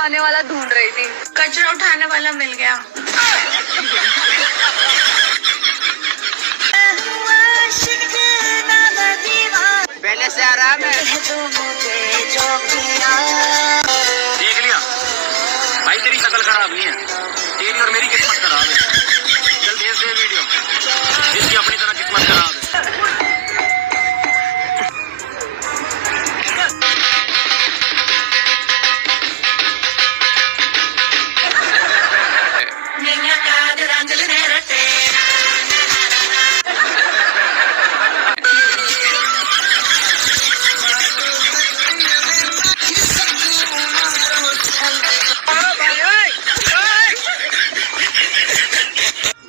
उठाने वाला ढूंढ रही थी, कचरा उठाने वाला मिल गया। पहले से आराम है। देख लिया भाई, तेरी शक्ल खराब नहीं है, तेरी और मेरी किस्मत खराब है। चल भेज दे वीडियो, जिसकी अपनी तरह किस्मत खराब है।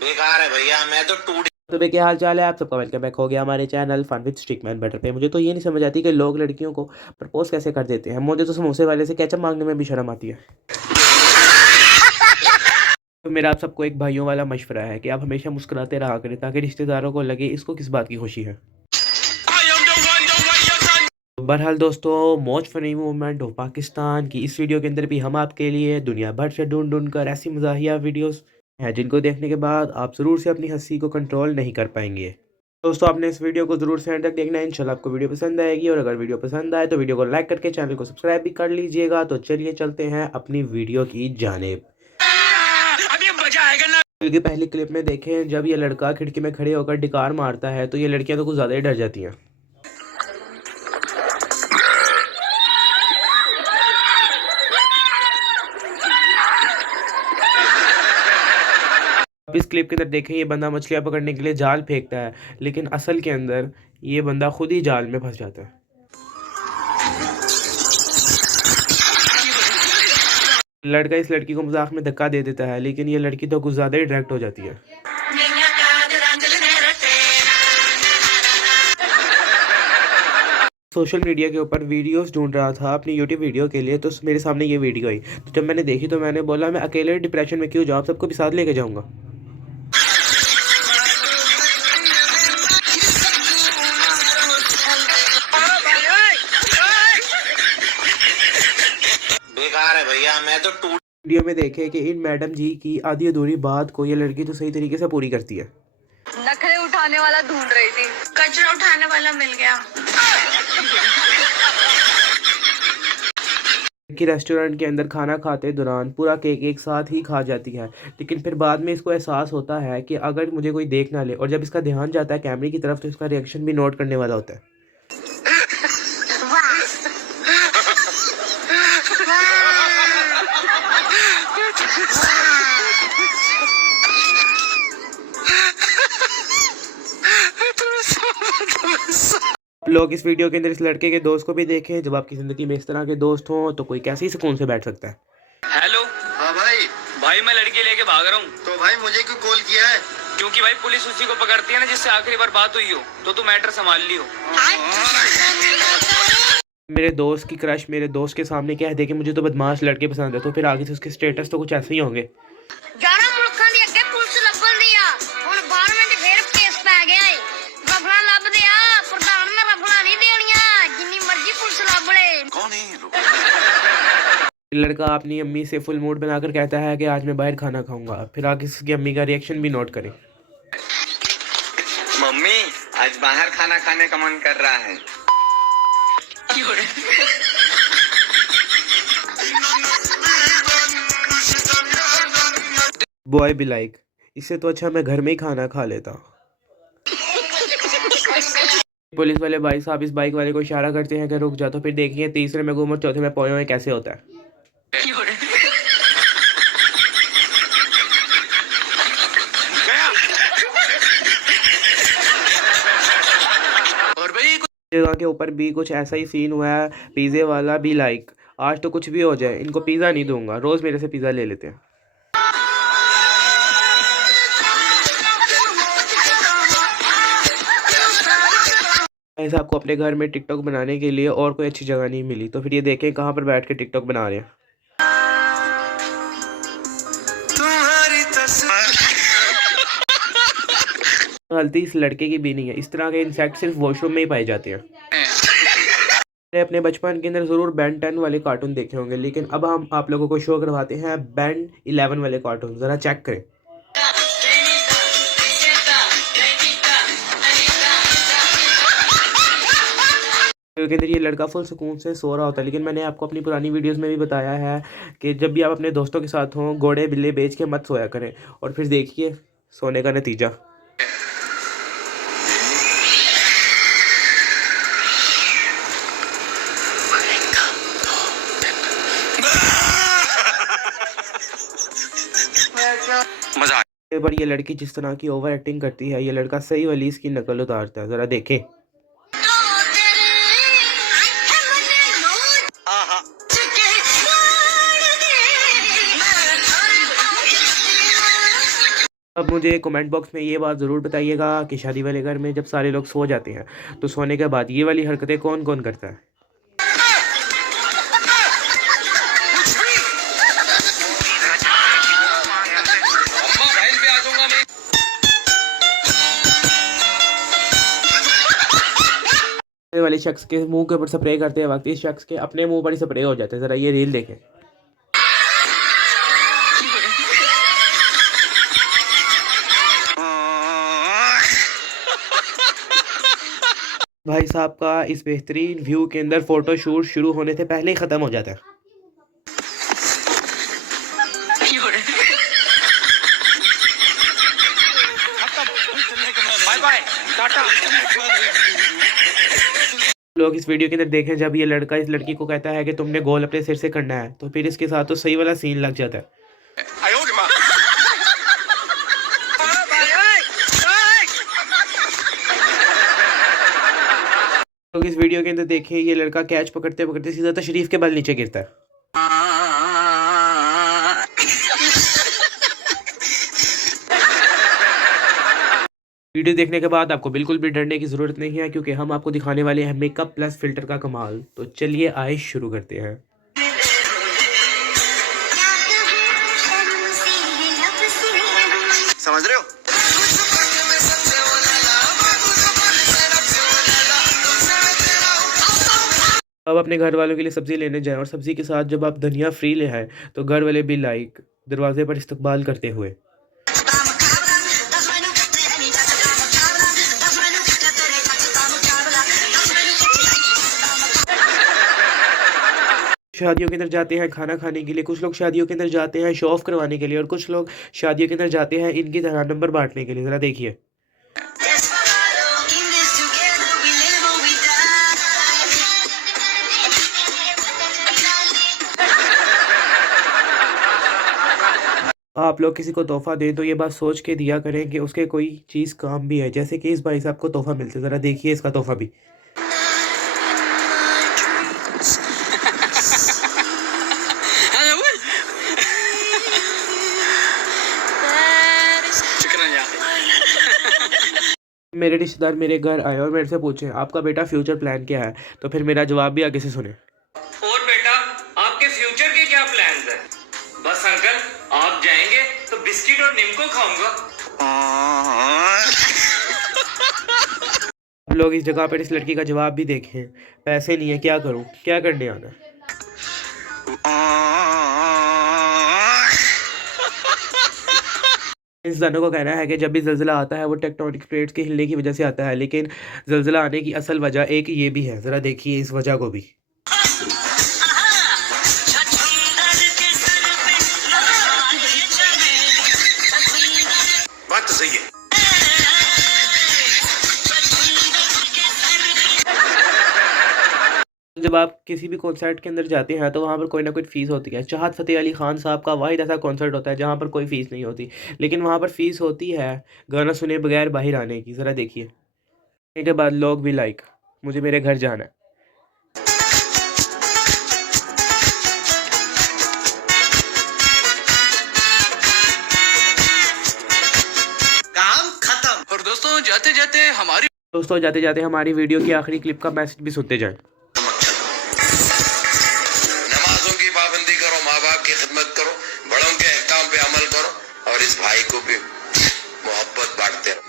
बेकार है भैया, मैं तो टूट। तो भाई क्या हाल चाल है आप सबका, वेलकम बैक हो गया हमारे channel fun with stickman butter पे। मुझे तो ये नहीं समझ आती कि लोग लड़कियों को प्रपोज कैसे कर देते हैं। मुझे तो समोसे वाले से केचप मांगने में भी शर्म आती है। तो मेरा आप सबको एक भाइयों वाला मशवरा है कि आप हमेशा मुस्कुराते रहा करें ताकि रिश्तेदारों को लगे इसको किस बात की खुशी है। बहरहाल दोस्तों, most funny movement of Pakistan की इस वीडियो के अंदर भी हम आपके लिए दुनिया भर से ढूंढ कर ऐसी मज़ाहिया वीडियोस हैं जिनको देखने के बाद आप ज़रूर से अपनी हंसी को कंट्रोल नहीं कर पाएंगे। दोस्तों, आपने इस वीडियो को ज़रूर से एंड तक देखना है। इंशाल्लाह आपको वीडियो पसंद आएगी, और अगर वीडियो पसंद आए तो वीडियो को लाइक करके चैनल को सब्सक्राइब भी कर लीजिएगा। तो चलिए चलते हैं अपनी वीडियो की जानिब। क्योंकि पहली क्लिप में देखें, जब ये लड़का खिड़की में खड़े होकर डिकार मारता है तो ये लड़कियां तो कुछ ज़्यादा ही डर जाती हैं। अब इस क्लिप के अंदर देखें, ये बंदा मछलियां पकड़ने के लिए जाल फेंकता है, लेकिन असल के अंदर ये बंदा खुद ही जाल में फंस जाता है। लड़का इस लड़की को मजाक में धक्का दे देता है, लेकिन ये लड़की तो कुछ ज़्यादा ही डायरेक्ट हो जाती है। सोशल मीडिया के ऊपर वीडियोस ढूंढ रहा था अपनी यूट्यूब वीडियो के लिए, तो मेरे सामने ये वीडियो आई। तो जब मैंने देखी तो मैंने बोला, मैं अकेले डिप्रेशन में क्यों जाऊँ, सबको भी साथ लेके जाऊँगा। बेकार है भैया, मैं तो टूट। वीडियो में देखे कि इन मैडम जी की आधी अधूरी बात को ये लड़की तो सही तरीके से पूरी करती है। नखरे उठाने वाला ढूंढ रही थी, कचरा उठाने वाला मिल गया। कि रेस्टोरेंट के अंदर खाना खाते दौरान पूरा केक एक साथ ही खा जाती है, लेकिन फिर बाद में इसको एहसास होता है कि अगर मुझे कोई देख ना ले, और जब इसका ध्यान जाता है कैमरे की तरफ तो इसका रिएक्शन भी नोट करने वाला होता है। लोग इस वीडियो के अंदर इस लड़के के दोस्त को भी देखें। जब आपकी ज़िंदगी में इस तरह के दोस्त हों तो कोई कैसे ही सुकून से बैठ सकता है। हेलो। हाँ भाई। भाई मैं लड़की लेके भाग रहा हूँ। तो भाई मुझे क्यों कॉल किया है? क्योंकि भाई पुलिस उसी को पकड़ती है ना जिससे आखिरी बार बात हुई हो, तो तू मैटर संभाल लियो। मेरे दोस्त की क्रश मेरे दोस्त के सामने कह दे कि मुझे तो बदमाश लड़के पसंद है, तो फिर आगे से उसके स्टेटस तो कुछ ऐसे ही होंगे। लड़का अपनी अम्मी से फुल मूड बनाकर कहता है कि आज मैं बाहर खाना खाऊंगा, फिर आगे उसकी अम्मी का रिएक्शन भी नोट करें। मम्मी, आज बाहर खाना खाने का मन कर रहा है। बॉय बी लाइक, इससे तो अच्छा मैं घर में ही खाना खा लेता। पुलिस वाले भाई साहब इस बाइक वाले को इशारा करते हैं कि रुक जा, तो फिर देखिए तीसरे में घूम और चौथे में पोए कैसे होता है। जगह के ऊपर भी कुछ ऐसा ही सीन हुआ है। पिज़्ज़े वाला भी लाइक, आज तो कुछ भी हो जाए इनको पिज़्ज़ा नहीं दूंगा, रोज़ मेरे से पिज़्ज़ा ले लेते हैं। ऐसा आपको अपने घर में टिकटॉक बनाने के लिए और कोई अच्छी जगह नहीं मिली, तो फिर ये देखें कहाँ पर बैठ के टिकटॉक बना रहे हैं। गलती इस लड़के की भी नहीं है, इस तरह के इंसेक्ट सिर्फ वॉशरूम में ही पाए जाते हैं। मैंने अपने बचपन के अंदर ज़रूर Ben 10 वाले कार्टून देखे होंगे, लेकिन अब हम आप लोगों को शो करवाते हैं Ben 11 वाले कार्टून। ज़रा चेक करें। के अंदर ये लड़का फुल सुकून से सो रहा होता है, लेकिन मैंने आपको अपनी पुरानी वीडियोस में भी बताया है कि जब भी आप अपने दोस्तों के साथ हों, घोड़े बिल्ले बेच के मत सोया करें। और फिर देखिए सोने का नतीजा। मजा पर ये लड़की जिस तरह की ओवर एक्टिंग करती है, ये लड़का सही वाली इसकी नकल उतारता है। ज़रा देखें। अब मुझे कमेंट बॉक्स में ये बात ज़रूर बताइएगा कि शादी वाले घर में जब सारे लोग सो जाते हैं तो सोने के बाद ये वाली हरकतें कौन कौन करता है। वाले शख्स के मुंह के ऊपर स्प्रे करते वक्त इस शख्स के अपने मुंह पर ही स्प्रे हो जाते हैं। ज़रा ये रील देखें। भाई साहब का इस बेहतरीन व्यू के अंदर फोटो शूट शुरू होने से पहले ही ख़त्म हो जाता है। Bye bye tata. लोग इस वीडियो के अंदर देखें जब ये लड़का इस लड़की को कहता है कि तुमने गोल अपने सिर से करना है, तो फिर इसके साथ तो सही वाला सीन लग जाता है। लोग इस वीडियो के अंदर देखें ये लड़का कैच पकड़ते पकड़ते सीधा तशरीफ के बल नीचे गिरता है। वीडियो देखने के बाद आपको बिल्कुल भी डरने की ज़रूरत नहीं है, क्योंकि हम आपको दिखाने वाले हैं मेकअप प्लस फ़िल्टर का कमाल। तो चलिए आए शुरू करते हैं। समझ रहे हो? अब अपने घर वालों के लिए सब्ज़ी लेने जाएं और सब्ज़ी के साथ जब आप धनिया फ्री ले आए तो घर वाले भी लाइक दरवाजे पर इस्तकबाल करते हुए। शादियों के अंदर जाते हैं खाना खाने के लिए, कुछ लोग शादियों के अंदर जाते हैं शो ऑफ करवाने के लिए, और कुछ लोग शादियों के अंदर जाते हैं इनकी तरह नंबर बांटने के लिए। ज़रा देखिए। आप लोग किसी को तोहफा दें तो ये बात सोच के दिया करें कि उसके कोई चीज़ काम भी है, जैसे कि इस भाई साहब को तोहफा मिलता है। ज़रा देखिए इसका तोहफा भी। मेरे रिश्तेदार मेरे घर आए और मेरे से पूछे आपका बेटा फ्यूचर प्लान क्या है, तो फिर मेरा जवाब भी आगे से सुने। और बेटा आपके फ्यूचर के क्या प्लान्स हैं? बस अंकल आप जाएंगे तो बिस्किट और निम्को खाऊंगा। आप लोग इस जगह पर इस लड़की का जवाब भी देखें। पैसे नहीं है क्या करूं, क्या करने आना। इंसानों को कहना है कि जब भी ज़ल्ज़ला आता है वो टेक्टोनिक प्लेट्स के हिलने की वजह से आता है, लेकिन ज़ल्ज़ला आने की असल वजह एक ये भी है। ज़रा देखिए इस वजह को भी। बात तो सही है। जब आप किसी भी कॉन्सर्ट के अंदर जाते हैं तो वहाँ पर कोई ना कोई फ़ीस होती है। चाहत फ़तेह अली ख़ान साहब का वाहिद ऐसा कॉन्सर्ट होता है जहाँ पर कोई फ़ीस नहीं होती, लेकिन वहाँ पर फ़ीस होती है गाना सुने बगैर बाहर आने की। ज़रा देखिए। के बाद लोग भी लाइक मुझे मेरे घर जाना है। काम खत्म। और दोस्तों जाते जाते हमारी वीडियो की आखिरी क्लिप का मैसेज भी सुनते जाएं। नमाजों की पाबंदी करो, माँ बाप की खिदमत करो, बड़ों के अहकाम पे अमल करो और इस भाई को भी मोहब्बत बांटते रहो।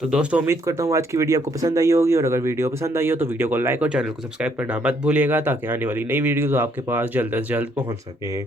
तो दोस्तों उम्मीद करता हूँ आज की वीडियो आपको पसंद आई होगी, और अगर वीडियो पसंद आई हो तो वीडियो को लाइक और चैनल को सब्सक्राइब करना मत भूलिएगा, ताकि आने वाली नई वीडियोज़ आपके पास जल्द से जल्द पहुँच सके।